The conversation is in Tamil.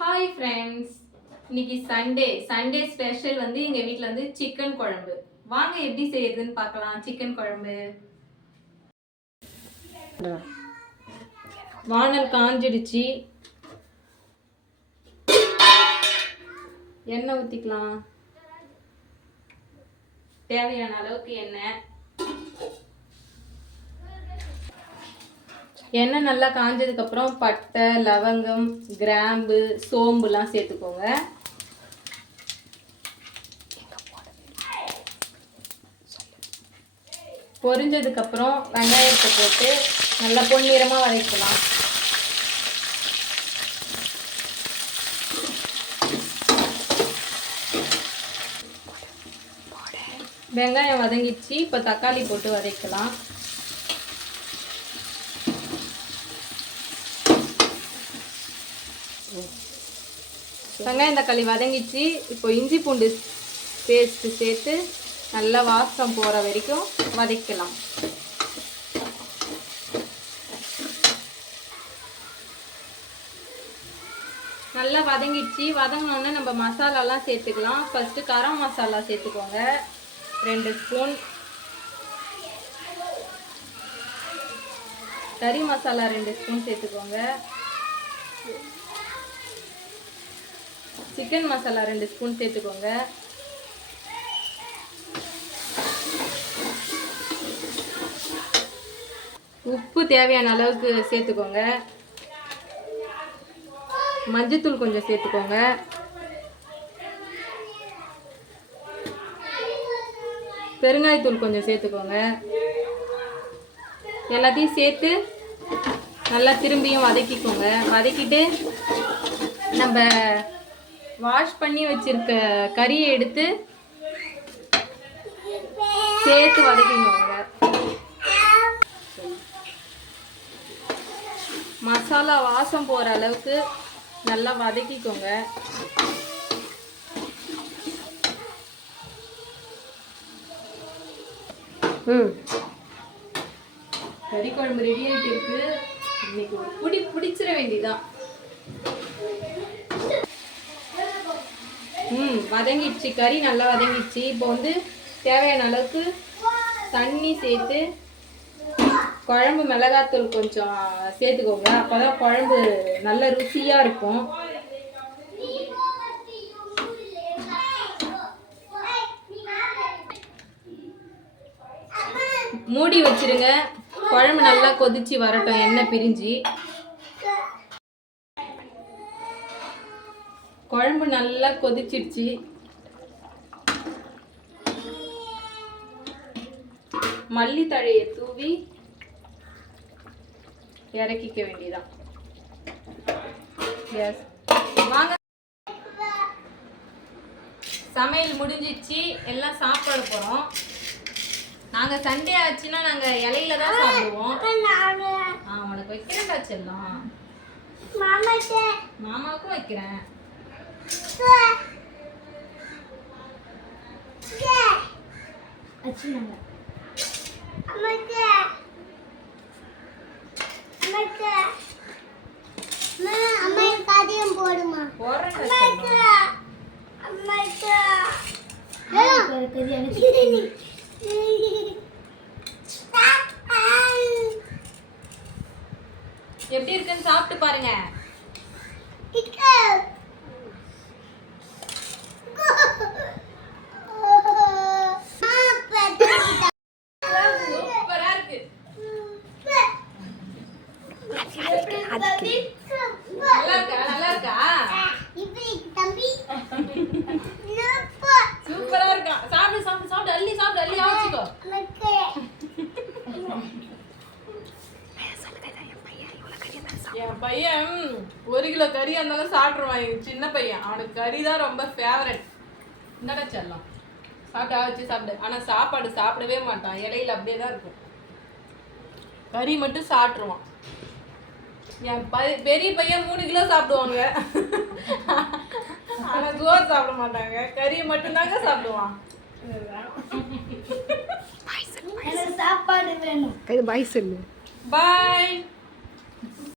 ஹாய் ஃப்ரெண்ட்ஸ், இன்னைக்கு சண்டே ஸ்பெஷல் வந்து எங்கள் வீட்டில் வந்து சிக்கன் குழம்பு. வாங்க எப்படி செய்யறதுன்னு பார்க்கலாம். சிக்கன் குழம்பு. வானல் காஞ்சிடுச்சு, எண்ணெய் ஊற்றிக்கலாம். தேவையான அளவுக்கு எண்ணெய் நல்லா காஞ்சதுக்கப்புறம் பட்டை, லவங்கம், கிராம்பு, சோம்புலாம் சேர்த்துக்கோங்க. பொரிஞ்சதுக்கப்புறம் வெங்காயத்தை போட்டு நல்லா பொன்னிறமாக வதக்கலாம். வெங்காயம் வதங்கிடுச்சு, இப்போ தக்காளி போட்டு வதக்கலாம். வெங்காயம் தக்காளி வதங்கிச்சு, இப்போ இஞ்சி பூண்டு பேஸ்ட்டு சேர்த்து நல்லா வாசம் போகிற வரைக்கும் வதக்கலாம். நல்லா வதங்கிடுச்சு. வதங்கினோடனே நம்ம மசாலாலாம் சேர்த்துக்கலாம். ஃபஸ்ட்டு கரம் மசாலா சேர்த்துக்கோங்க, 2 ஸ்பூன். கறி மசாலா 2 ஸ்பூன் சேர்த்துக்கோங்க. சிக்கன் மசாலா 2 ஸ்பூன் சேர்த்துக்கோங்க. உப்பு தேவையான அளவுக்கு சேர்த்துக்கோங்க. மஞ்சத்தூள் கொஞ்சம் சேர்த்துக்கோங்க. பெருங்காயத்தூள் கொஞ்சம் சேர்த்துக்கோங்க. எல்லாத்தையும் சேர்த்து நல்லா திரும்பியும் வதக்கிக்கோங்க. வதக்கிட்டு நம்ம வாஷ் பண்ணி வச்சிருக்க கறியை எடுத்து சேர்த்து வதக்கிக்கோங்க. மசாலா வாசம் போகிற அளவுக்கு நல்லா வதக்கிக்கோங்க. கறி குழம்பு ரெடி ஆகிட்டு இருக்கு. இன்னைக்கு ஒரு பிடிச்சிட வேண்டியதான். வதங்கிடுச்சு, கறி நல்லா வதங்கிடுச்சு. இப்போ வந்து தேவையான அளவுக்கு தண்ணி சேர்த்து குழம்பு மிளகாத்தூள் கொஞ்சம் சேர்த்துக்கோங்க. அப்போதான் குழம்பு நல்ல ருசியாக இருக்கும். மூடி வச்சிருங்க, குழம்பு நல்லா கொதிச்சு வரட்டும், எண்ணெய் பிரிஞ்சு. குழம்பு நல்லா கொதிச்சிடுச்சு. மல்லித்தழையை தூவி இறக்கிக்க வேண்டியதான். வாங்க, சமையல் முடிஞ்சிச்சு. எல்லாம் சாப்பிட போறோம். நாங்க சண்டே ஆச்சுன்னா நாங்க இலையில தான் சாப்பிடுவோம். உனக்கு வைக்கிறேன்டா செல்லம். மாமாவுக்கும் வைக்கிறேன். எப்படி இருக்குன்னு சாப்பிட்டு பாருங்க. நல்லா இருக்கா? சூப்பரா இருக்கா? சாப்பிடு சாப்பிடு சாப்பிடு, அள்ளி சாப்பிடு, அள்ளி ஆச்சுக்கோ. என் பையன் 1 கிலோ கறி இருந்தாலும் சாப்பிட்ருவான். என் சின்ன பையன், அவனுக்கு கறி தான் ரொம்ப ஃபேவரட். என்னடா செல்லம், சாப்பிட்டு வச்சு சாப்பிடு. ஆனால் சாப்பாடு சாப்பிடவே மாட்டான், இலையில அப்படியே தான் இருக்கும். கறி மட்டும் சாப்பிட்ருவான். என் பெரிய பையன் 3 கிலோ சாப்பிடுவாங்க, ஆனால் சோறு சாப்பிட மாட்டாங்க. கறியை மட்டும்தாங்க சாப்பிடுவான். சாப்பாடு வேணும். பாய் சொல்லு. பாய்.